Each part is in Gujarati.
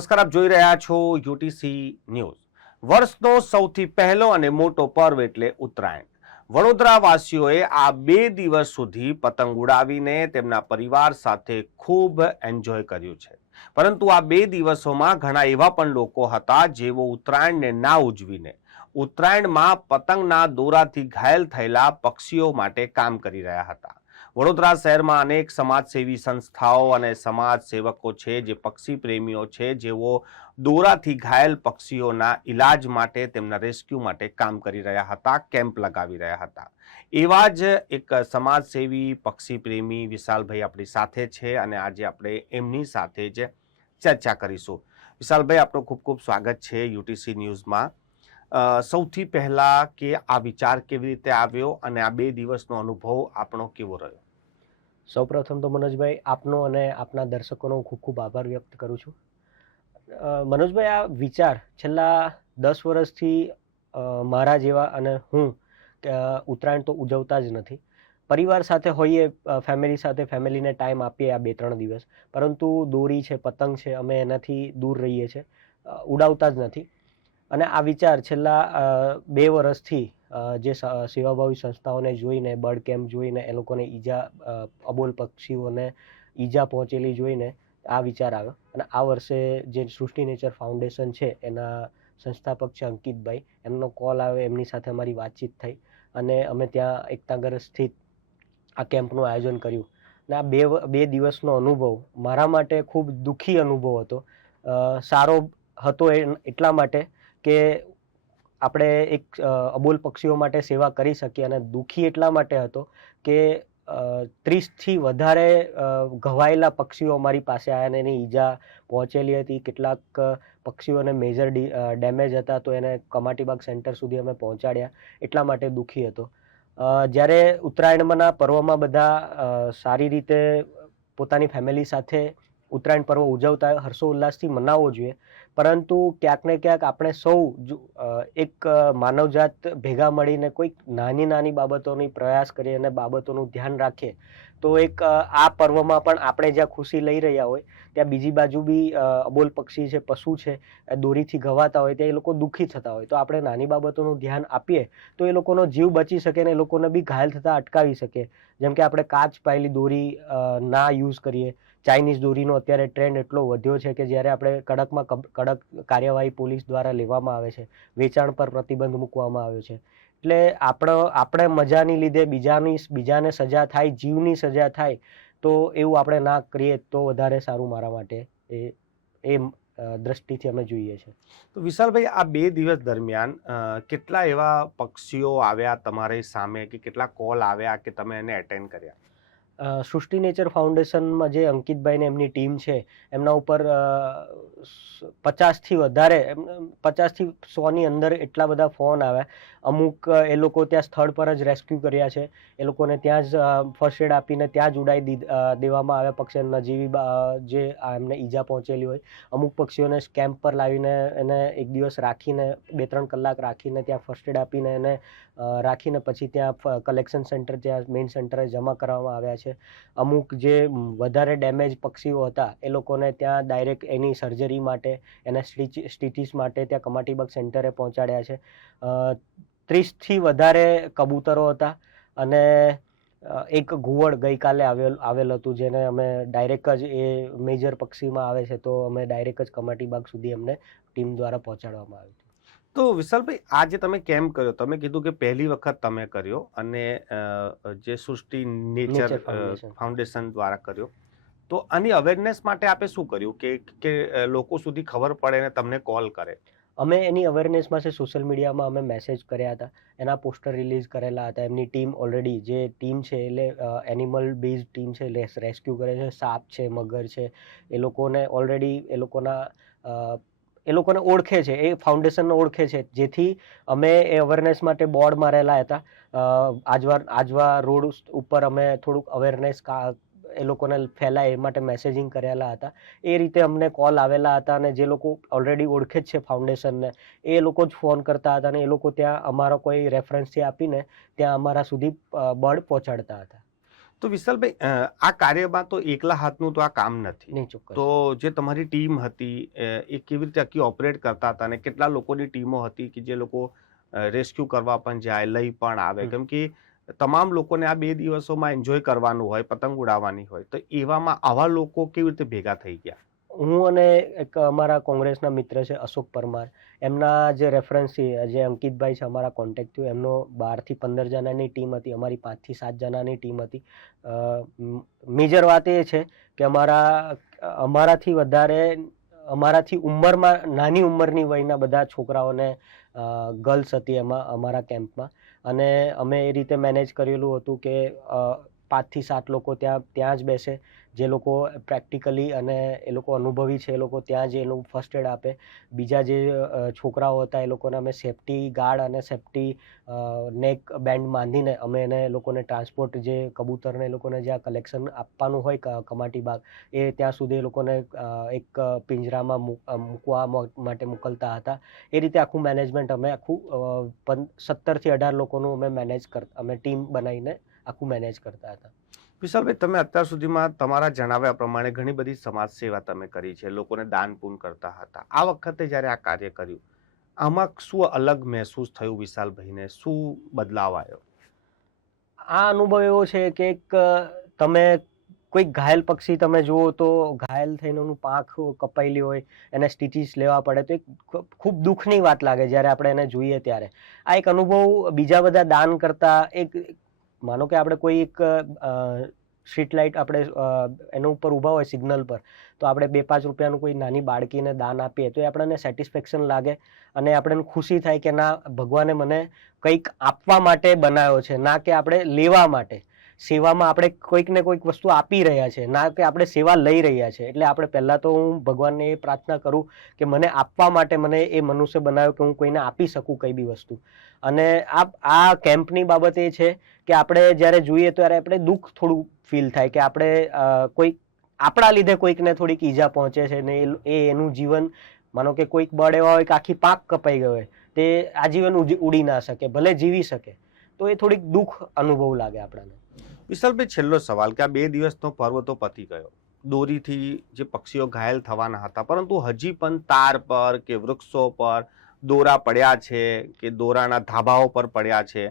નમસ્કાર, આપ જોઈ રહ્યા છો યુટીસી ન્યૂઝ. વર્ષનો સૌથી પહેલો અને મોટો પર્વ એટલે ઉત્તરાયણ. વડોદરાવાસીઓએ આ 2 દિવસ સુધી પતંગ ઉડાવીને તેમના પરિવાર સાથે ખૂબ એન્જોય કર્યું છે. પરંતુ આ 2 દિવસોમાં ઘણા એવા પણ લોકો હતા જેઓ ઉત્તરાયણને ના ઉજવીને ઉત્તરાયણમાં પતંગના દોરાથી ઘાયલ થયેલા પક્ષીઓ માટે કામ કરી રહ્યા હતા. વડોદરા શહેરમાં અનેક સમાજસેવી સંસ્થાઓ અને સમાજ સેવકો છે જે પક્ષી પ્રેમીઓ છે જેઓ દોરાથી ઘાયલ પક્ષીઓના ઇલાજ માટે તેમના રેસ્ક્યુ માટે કામ કરી રહ્યા હતા, કેમ્પ લગાવી રહ્યા હતા. એવા જ એક સમાજસેવી પક્ષી પ્રેમી વિશાલભાઈ આપણી સાથે છે અને આજે આપણે એમની સાથે જ ચર્ચા કરીશું. વિશાલભાઈ, આપનું ખૂબ ખૂબ સ્વાગત છે યુટીસી ન્યૂઝમાં. સૌથી પહેલા કે આ વિચાર કેવી રીતે આવ્યો અને આ 2 દિવસનો અનુભવ આપણો કેવો રહ્યો? સૌપ્રથમ તો મનોજભાઈ, આપનો અને આપના દર્શકોનો હું ખૂબ ખૂબ આભાર વ્યક્ત કરું છું. મનોજભાઈ, આ વિચાર છેલ્લા 10 વર્ષથી મારા જેવા અને હું ઉત્તરાયણ તો ઉજવતા જ નથી. પરિવાર સાથે હોઈએ, ફેમિલી સાથે, ફેમિલીને ટાઈમ આપીએ આ 2-3 દિવસ, પરંતુ દોરી છે, પતંગ છે, અમે એનાથી દૂર રહીએ છીએ, ઉડાવતા જ નથી. અને આ વિચાર છેલ્લા 2 વર્ષથી જે સેવાભાવી સંસ્થાઓને જોઈને, બર્ડ કેમ્પ જોઈને, એ લોકોને અબોલ પક્ષીઓને ઈજા પહોંચેલી જોઈને આ વિચાર આવ્યો. અને આ વર્ષે જે સૃષ્ટિ નેચર ફાઉન્ડેશન છે એના સંસ્થાપક છે અંકિતભાઈ, એમનો કોલ આવ્યો, એમની સાથે અમારી વાતચીત થઈ અને અમે ત્યાં એકતાનગર સ્થિત આ કેમ્પનું આયોજન કર્યું. અને આ 2 દિવસનો અનુભવ મારા માટે ખૂબ દુઃખી અનુભવ હતો. સારો હતો એટલા માટે કે આપણે એક અબોલ પક્ષીઓ માટે સેવા કરી શકીએ, અને દુઃખી એટલા માટે હતો કે 30થી વધારે ઘવાયેલા પક્ષીઓ અમારી પાસે આવ્યા અને એની ઈજા પહોંચેલી હતી. કેટલાક પક્ષીઓને મેજર ડેમેજ હતા, તો એને કમાટીબાગ સેન્ટર સુધી અમે પહોંચાડ્યા. એટલા માટે દુઃખી હતો. જ્યારે ઉત્તરાયણના પર્વમાં બધા સારી રીતે પોતાની ફેમિલી સાથે ઉત્તરાયણ પર્વ ઉજવતા હર્ષોલ્લાસથી મનાવવો જોઈએ, પરંતુ ક્યાંક ને ક્યાંક આપણે સૌ એક માનવજાત ભેગા મળીને કોઈક નાની નાની બાબતોની પ્રયાસ કરીએ અને બાબતોનું ધ્યાન રાખીએ તો એક આ પર્વમાં પણ આપણે જ્યાં ખુશી લઈ રહ્યા હોય ત્યાં બીજી બાજુ બી અબોલ પક્ષી છે, પશુ છે, દોરીથી ઘવાતા હોય ત્યાં એ લોકો દુઃખી થતા હોય, તો આપણે નાની બાબતોનું ધ્યાન આપીએ તો એ લોકોનો જીવ બચી શકે ને એ લોકોને બી ઘાયલ થતા અટકાવી શકે. જેમ કે આપણે કાચ પાયેલી દોરી ના યુઝ કરીએ. ચાઇનીઝ દોરીનો અત્યારે ટ્રેન્ડ એટલો વધ્યો છે કે જ્યારે આપણે કડકમાં કડક કાર્યવાહી પોલીસ દ્વારા લેવામાં આવે છે, વેચાણ પર પ્રતિબંધ મૂકવામાં આવ્યો છે. એટલે આપણે મજાની લીધે બીજાને સજા થાય, જીવની સજા થાય, તો એવું આપણે ના કરીએ તો વધારે સારું મારા માટે. એ દ્રષ્ટિથી અમે જોઈએ છે. તો વિશાલભાઈ, આ 2 દિવસ દરમિયાન કેટલા એવા પક્ષીઓ આવ્યા તમારી સામે કે કેટલા કોલ આવ્યા કે તમે એને એટેન્ડ કર્યા? સૃષ્ટિ નેચર ફાઉન્ડેશનમાં જે અંકિતભાઈને એમની ટીમ છે એમના ઉપર 50થી વધારે, 50થી 100ની અંદર એટલા બધા ફોન આવ્યા. અમુક એ લોકો ત્યાં સ્થળ પર જ રેસ્ક્યુ કર્યા છે, એ લોકોને ત્યાં જ ફર્સ્ટ એડ આપીને ત્યાં જ ઉડાવી દેવામાં આવ્યા પક્ષીઓને જે એમને ઈજા પહોંચેલી હોય. અમુક પક્ષીઓને કેમ્પ પર લાવીને એને એક દિવસ રાખીને 2-3 કલાક રાખીને ત્યાં ફર્સ્ટ એડ આપીને એને રાખીને પછી ત્યાં કલેક્શન સેન્ટર, ત્યાં મેઇન સેન્ટરે જમા કરવામાં આવ્યા છે. અમુક જે વધારે ડેમેજ પક્ષીઓ હતા એ લોકોને ત્યાં ડાયરેક્ટ એની સર્જરી માટે, એના સ્ટીચીસ માટે ત્યાં કમાટીબાગ સેન્ટરે પહોંચાડ્યા છે. 30થી વધારે કબૂતરો હતા અને એક ઘુવડ ગઈકાલે આવેલ હતું, જેને અમે ડાયરેક્ટ જ, એ મેજર પક્ષીમાં આવે છે તો અમે ડાયરેક્ટ જ કમાટીબાગ સુધી અમને ટીમ દ્વારા પહોંચાડવામાં આવ્યું. તો વિશાલભાઈ, આ જે તમે કેમ્પ કર્યો, તમે કીધું કે પહેલી વખત તમે કર્યો અને જે સૃષ્ટિ નેચર ફાઉન્ડેશન દ્વારા કર્યો, તો આની અવેરનેસ માટે આપે શું કર્યું કે લોકો સુધી ખબર પડે ને તમને કોલ કરે? અમે એની અવેરનેસમાં છે, સોશિયલ મીડિયામાં અમે મેસેજ કર્યા હતા, એના પોસ્ટર રિલીઝ કરેલા હતા. એમની ટીમ ઓલરેડી, જે ટીમ છે એટલે એનિમલ બેઝ ટીમ છે, રેસ્ક્યુ કરે છે, સાપ છે, મગર છે, એ લોકોને ઓલરેડી એ લોકોને ઓળખે છે, એ ફાઉન્ડેશનને ઓળખે છે, જેથી અમે એ અવેરનેસ માટે બોર્ડ મારેલા હતા. આજવા રોડ ઉપર અમે થોડુંક અવેરનેસ એ લોકોને ફેલાય એ માટે મેસેજિંગ કરેલા હતા. એ રીતે અમને કોલ આવેલા હતા અને જે લોકો ઓલરેડી ઓળખે જ છે ફાઉન્ડેશનને, એ લોકો જ ફોન કરતા હતા અને એ લોકો ત્યાં અમારો કોઈ રેફરન્સથી આપીને ત્યાં અમારા સુધી બર્ડ પહોંચાડતા હતા. તો વિશાલભાઈ, આ કાર્યમાં તો એકલા હાથનું તો આ કામ નથી. નહીં, ચોક્કસ. તો જે તમારી ટીમ હતી એ કેવી રીતે આખી ઓપરેટ કરતા હતા, અને કેટલા લોકોની ટીમો હતી કે જે લોકો રેસ્ક્યુ કરવા પણ જાય, લઈ પણ આવે? કેમ કે તમામ લોકોને આ 2 દિવસોમાં એન્જોય કરવાનું હોય, પતંગ ઉડાવવાની હોય, તો એવામાં આવા લોકો કેવી રીતે ભેગા થઈ ગયા? હું અને એક અમારા કોંગ્રેસના મિત્ર છે અશોક પરમાર, એમના જે રેફરન્સથી જે અંકિતભાઈ છે અમારા કોન્ટેક્ટ થયું, એમનો 12 થી 15 જણાની ટીમ હતી, અમારી 5 થી 7 જણાની ટીમ હતી. મેજર વાત એ છે કે અમારાથી વધારે અમારાથી ઉંમરમાં નાની ઉંમરની વયના બધા છોકરાઓને ગર્લ્સ હતી એમાં અમારા કેમ્પમાં, અને અમે એ રીતે મેનેજ કરેલું હતું કે 5 થી 7 લોકો ત્યાં જ બેસે, જે લોકો પ્રેક્ટિકલી અને એ લોકો અનુભવી છે એ લોકો ત્યાં જ એનું ફર્સ્ટ એડ આપે. બીજા જે છોકરાઓ હતા એ લોકોને અમે સેફટી ગાર્ડ અને સેફટી નેક બેન્ડ બાંધીને અમે એને લોકોને ટ્રાન્સપોર્ટ, જે કબૂતરને એ લોકોને જ્યાં કલેક્શન આપવાનું હોય કમાટી બાગ, એ ત્યાં સુધી એ લોકોને એક પિંજરામાં મૂકવા માટે મોકલતા હતા. એ રીતે આખું મેનેજમેન્ટ અમે આખું 17 થી 18 લોકોનું અમે ટીમ બનાવીને આખું મેનેજ કરતા હતા. વિશાલભાઈ, તમે અત્યાર સુધીમાં તમારા જણાવ્યા પ્રમાણે ઘણી બધી સમાજ સેવા તમે કરી છે, લોકોને દાન પુણ્ય કરતા હતા. આ વખતે જ્યારે આ કાર્ય કર્યું, આમાં શું અલગ મહેસૂસ થયું વિશાલભાઈને? શું બદલાવ આવ્યો? આ અનુભવ એવો છે કે એક તમે કોઈક ઘાયલ પક્ષી તમે જુઓ તો ઘાયલ થઈને એનું પાંખ કપાયેલી હોય, એને સ્ટીચીસ લેવા પડે, તો એક ખૂબ દુઃખની વાત લાગે જ્યારે આપણે એને જોઈએ ત્યારે. આ એક અનુભવ બીજા બધા દાન કરતા, એક માનો કે આપણે કોઈ એક સ્ટ્રીટ લાઇટ આપણે એના ઉપર ઊભા હોય સિગ્નલ પર, તો આપણે 2-5 રૂપિયાનું કોઈ નાની બાળકીને દાન આપીએ તો એ આપણને સેટિસ્ફેક્શન લાગે, અને આપણને ખુશી થાય કે ના, ભગવાને મને કંઈક આપવા માટે બનાવ્યો છે, ના કે આપણે લેવા માટે. સેવામાં આપણે કોઈક ને કોઈક વસ્તુ આપી રહ્યા છે, ના કે આપણે સેવા લઈ રહ્યા છે. એટલે આપણે પહેલાં તો હું ભગવાનને એ પ્રાર્થના કરું કે મને આપવા માટે મને એ મનુષ્ય બનાવ્યો કે હું કોઈને આપી શકું કઈ બી વસ્તુ. અને આ કેમ્પની બાબત એ છે કે આપણે જ્યારે જોઈએ ત્યારે આપણે દુઃખ થોડું ફીલ થાય કે આપણે કોઈક આપણા લીધે કોઈકને થોડીક ઈજા પહોંચે છે ને એ એનું જીવન, માનો કે કોઈક બળ એવા હોય કે આખી પાંખ કપાઈ ગયો હોય, તે આજીવન ઉડી ના શકે, ભલે જીવી શકે, તો એ થોડીક દુઃખ અનુભવ લાગે આપણને. વિશાલભાઈ, છેલ્લો સવાલ કે આ 2 દિવસનો પર્વ તો પતી ગયો, દોરીથી જે પક્ષીઓ ઘાયલ થવાના હતા, પરંતુ હજી પણ તાર પર કે વૃક્ષો પર દોરા પડ્યા છે કે દોરાના ધાબાઓ પર પડ્યા છે,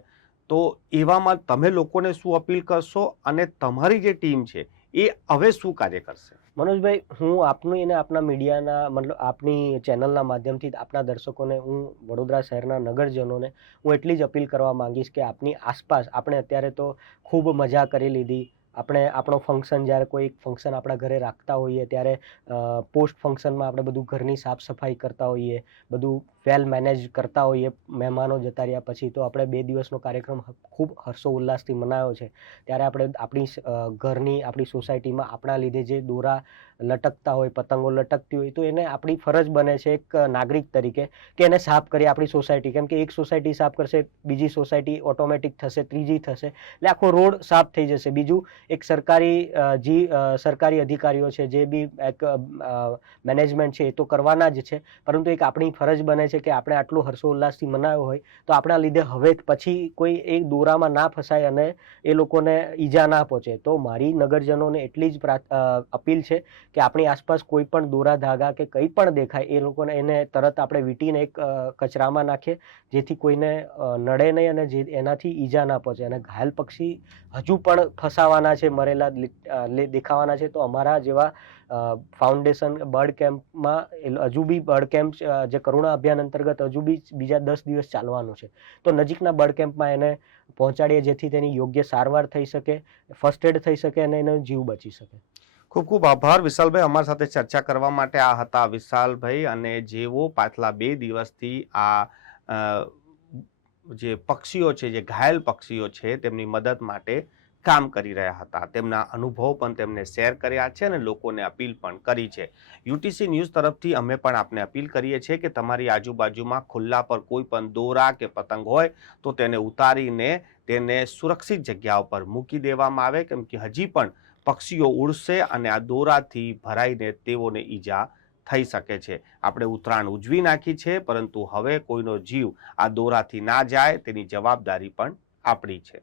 તો એવામાં તમે લોકોને શું અપીલ કરશો, અને તમારી જે ટીમ છે એ હવે શું કાર્ય કરશે? મનોજભાઈ, હું આપની અને આપના મીડિયાના, મતલબ આપની ચેનલના માધ્યમથી આપના દર્શકોને, હું વડોદરા શહેરના નગરજનોને હું એટલી જ અપીલ કરવા માંગીશ કે આપની આસપાસ આપણે અત્યારે તો ખૂબ મજા કરી લીધી. આપણે આપણો ફંક્શન, જ્યારે કોઈ ફંક્શન આપણા ઘરે રાખતા હોઈએ ત્યારે પોસ્ટ ફંક્શનમાં આપણે બધું ઘરની સાફ સફાઈ કરતા હોઈએ, બધું વેલ મેનેજ કરતા હોઈએ મહેમાનો જતા રહ્યા પછી, તો આપણે 2 દિવસનો કાર્યક્રમ ખૂબ હર્ષોલ્લાસથી મનાવ્યો છે. ત્યારે આપણે આપણી સોસાયટીમાં આપણા લીધે જે દોરા લટકતા હોય, પતંગો લટકતી હોય, તો એને આપણી ફરજ બને છે એક નાગરિક તરીકે કે એને સાફ કરીએ આપણી સોસાયટી. કેમ કે એક સોસાયટી સાફ કરશે, બીજી સોસાયટી ઓટોમેટિક થશે, ત્રીજી થશે, એટલે આખો રોડ સાફ થઈ જશે. બીજું, એક સરકારી અધિકારીઓ છે, જે બી એક મેનેજમેન્ટ છે, એ તો કરવાના જ છે, પરંતુ એક આપણી ફરજ બને છે કે આપણે આટલું હર્ષોલ્લાસથી મનાવ્યો હોય તો આપણા લીધે હવે પછી કોઈ એક દોરામાં ના ફસાય અને એ લોકોને ઈજા ના પહોંચે. તો મારી નગરજનોને એટલી જ અપીલ છે કે આપણી આસપાસ કોઈ પણ દોરા ધાગા કે કંઈ પણ દેખાય, એ લોકોને એને તરત આપણે વીંટીને એક કચરામાં નાખીએ, જેથી કોઈને નડે નહીં અને એનાથી ઈજા ના પહોંચે. અને ઘાયલ પક્ષી હજુ પણ ફસાવાના છે, મરેલા દેખાવાના છે, તો અમારા જેવા ફાઉન્ડેશન બર્ડ કેમ્પમાં હજુ બી બર્ડ કેમ્પ, જે કરુણા અભિયાન અંતર્ગત હજુ બી બીજા 10 દિવસ ચાલવાનું છે, તો નજીકના બર્ડ કેમ્પમાં એને પહોંચાડીએ, જેથી તેની યોગ્ય સારવાર થઈ શકે, ફર્સ્ટ એડ થઈ શકે અને એનો જીવ બચી શકે. ખૂબ ખૂબ આભાર વિશાલભાઈ, અમારી સાથે ચર્ચા કરવા માટે. આ હતા વિશાલભાઈ, અને જેઓ પાછલા 2 દિવસથી આ જે પક્ષીઓ છે, જે ઘાયલ પક્ષીઓ છે, તેમની મદદ માટે કામ કરી રહ્યા હતા. તેમના અનુભવ પણ તેમને શેર કર્યા છે અને લોકોને અપીલ પણ કરી છે. યુટીસી ન્યૂઝ તરફથી અમે પણ આપને અપીલ કરીએ છીએ કે તમારી આજુબાજુમાં ખુલ્લા પર કોઈ પણ દોરા કે પતંગ હોય તો તેને ઉતારીને તેને સુરક્ષિત જગ્યાઓ પર મૂકી દેવામાં આવે, કેમ કે હજી પણ પક્ષીઓ ઉડશે અને આ દોરાથી ભરાઈને તેઓને ઈજા થઈ શકે છે. આપણે ઉત્તરાયણ ઉજવી નાખી છે, પરંતુ હવે કોઈનો જીવ આ દોરાથી ના જાય તેની જવાબદારી પણ આપણી છે.